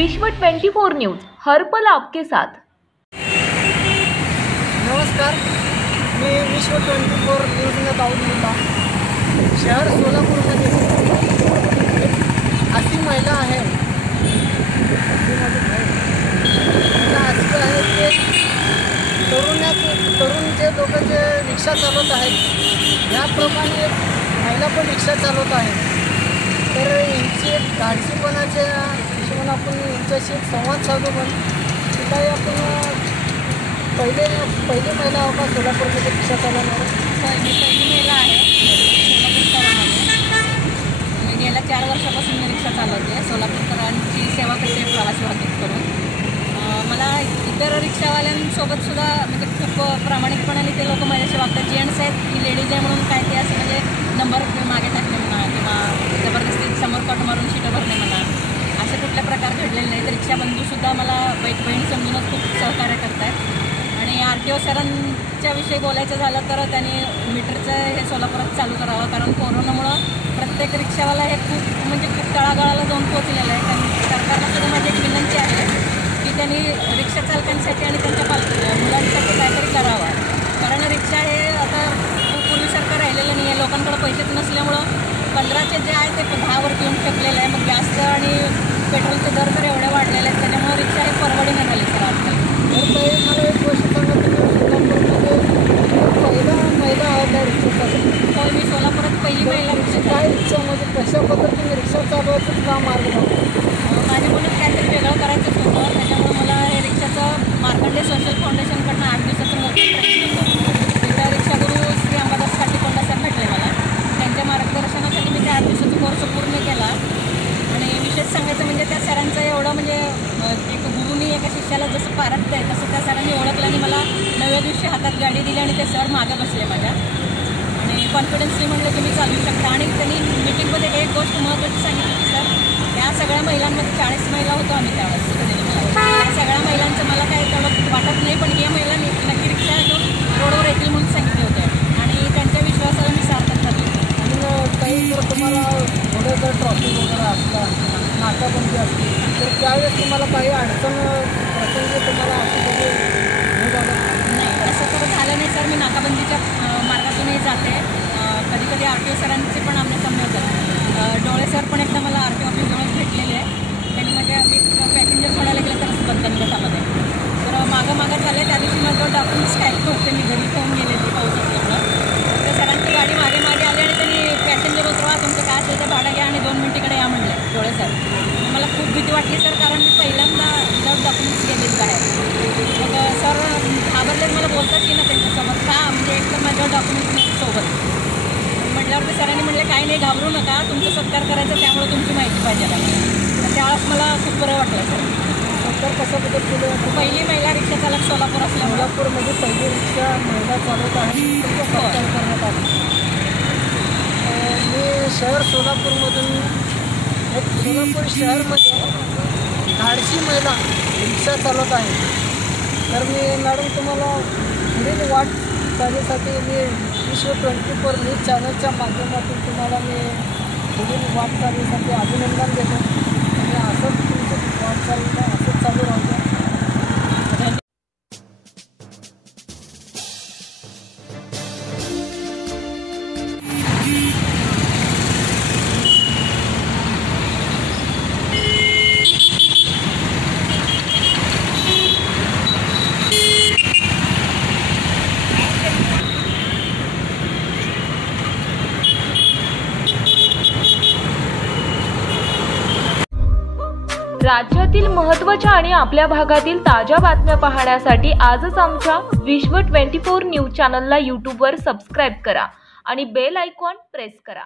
विश्व 24 न्यूज हर पल आपके साथ। नमस्कार, मी विश्व 24 न्यूजने दाऊद मुल्ला। शहर सोलापूरमध्ये अशी महिला आहे तरुण जे लोक जे रिक्षा चालवत आहेत याप्रमाणे महिला पण रिक्षा चालवत आहे। तर यांची एक धाडसीपणाच्या हिशोबाने आपण यांच्याशी एक संवाद साधू पण काही आपण पहिली महिला आहो का सोलापूरमध्ये रिक्षा चालवणार? मी पहिली महिला आहे सोलापूरकरांमध्ये। मी गेल्या 4 वर्षापासून मी रिक्षा चालवते सोलापूरकरांची सेवा करते प्रवासी वाहतूक करून। मला इतर रिक्षावाल्यांसोबत सुद्धा म्हणजे खूप प्रामाणिकपणाने ते लोक माझ्याशी वागतात। जेंट्स आहेत की लेडीज आहे म्हणून काय ते असं म्हणजे नंबर मागे टाकणे म्हणा किंवा जबरदस्ती समोर कट मारून सीटं भरणे म्हणा असे कुठल्या प्रकार घडलेले नाही। तर रिक्षाबंधूसुद्धा मला बहीण समजूनच खूप सहकार्य करत आहेत। आणि RTO सरांच्या विषयी बोलायचं झालं तर त्यांनी मीटरचं हे सोलापुरात चालू करावं, कारण कोरोनामुळं प्रत्येक रिक्षावाला हे खूप तळागाळाला जाऊन पोचलेलं आहे। त्यांनी सरकारला सुद्धा माझी एक विनंती आहे की त्यांनी रिक्षा चालकांसाठी आणि त्यांच्या मुलांसाठी काहीतरी करावं, कारण रिक्षा हे आता पूर्वीसारखं राहिलेलं नाही आहे। लोकांकडे पैसेच नसल्यामुळं 15चे जे आहे ते 10वरती येऊन ठेपलेलं आहे। मग गॅस आणि पेट्रोलचे दर तर एवढे वाढलेले आहेत त्याच्यामुळे रिक्षा हे परवडीने झाली सर आजकाल। तर ताई मला एक गोष्ट सांगा, तुम्ही सोलापूरमध्ये पहिला महिला आहात त्या रिक्षासाठी? हो, मी सोलापुरात पहिली महिला रिक्षा काय रिक्षा म्हणजे कशा पद्धतीने रिक्षा चालवायचं का मार्ग लावतो? माझ्या मुलं काहीतरी वेगळं करायचंच होतं, त्याच्यामुळे मला हे रिक्षाचं मार्कंडे सोशल फाउंडेशनकडनं 8 दिवसाचं मोठं ट्रेनिंग होतं। तिथं रिक्षागुरू श्री अंबादास काटीकोंडा सर भेटले मला, त्यांच्या मार्गदर्शनासाठी मी त्या 8 दिवसाचा कोर्स पूर्ण केला। आणि विशेष सांगायचं म्हणजे त्या सरांचं एवढं म्हणजे एक गुरुनी एका शिष्याला जसं पारखत आहे तसं त्या सरांनी ओळखलं आणि मला 9व्या दिवशी हातात गाडी दिली आणि ते सर मागे बसले माझ्या आणि कॉन्फिडन्सली म्हणलं की मी चालवू शकता। आणि त्यांनी मीटिंगमध्ये एक गोष्ट महत्त्वाची सांगितली की सर त्या सगळ्या महिलांमध्ये 40 महिला होतो आम्ही त्यावेळेस त्या सगळ्या महिलांचं मला काय तेवढं वाटत नाही, पण हे महिला नक्की रिक्षा घेऊन रोडवर येतील म्हणून सांगितले होते आणि त्यांच्या विश्वासाला मी सार्थक ठरले। आणि काही जर तुम्हाला पुढे जर ट्रॉफिक वगैरे असला नाकाबंदी असली तर त्यावेळेस तुम्हाला काही अडचण प्रसंगी तुम्हाला असं कधी हे झालं नाही? तसं तर झालं नाही सर, मी नाकाबंदीच्या मार्गातूनही जाते। कधी RTO सरांचे पण आमने सामने होतात। डोळे सर पण एकदा मला RTO ऑफिसजवळ भेटलेले आहे, त्यांनी माझ्या मी पॅसेंजर सोडायला गेलं तरच बंधन गटामध्ये तर मागं झाले। त्या दिवशी माझं डॉक्युमेंट्स काय होते मी घरी ठेवून गेलेली पाऊस असल्यामुळं। तर सरांची गाडी मागे आली आणि त्यांनी पॅसेंजर उतरवा, तुमचं काय असेल तर भाडं घ्या आणि 2 मिनिटाकडे या म्हणले डोळे सर। मला खूप भीती वाटली सर, कारण मी पहिल्यांदा विदाउट डॉक्युमेंट्स गेलेली बाहेर। मग सर घाबरले, मला बोलताच येईना त्यांच्यासोबत का, म्हणजे एक तर माझ्या डॉक्युमेंट्स नाही सोबत म्हटल्यावर सरांनी म्हणले काही नाही घाबरू नका, तुमचं सत्कार करायचं त्यामुळे तुमची माहिती पाहिजे लागली। तर त्यावेळेस मला खूप बरं वाटलं सर। सत्कार कशा पद्धतीने? पहिली महिला रिक्षा चालक सोलापूर असल्यामुळे सोलापूरमध्ये पहिली रिक्षा महिला चालवत आहे, त्यांचा सत्कार करण्यात आला। मी शहर सोलापूरमधून एक सोलापूर शहरमध्ये धाडसी महिला रिक्षा चालवत आहे। तर मी मॅडम तुम्हाला पुढील वाटचालीसाठी मी विश्व 24 न्यूज चॅनलच्या माध्यमातून तुम्हाला मी पुढील वाटचालीसाठी अभिनंदन देतो आणि असंच तुमचं वाटचालीला असंच चालू राहू द्या। राज्यातील महत्त्वाच्या आणि आपल्या भागातील ताज्या बातम्या पाहण्यासाठी आजच आमच्या विश्व 24 न्यूज चॅनलला YouTubeवर सबस्क्राईब करा आणि बेल आयकॉन प्रेस करा।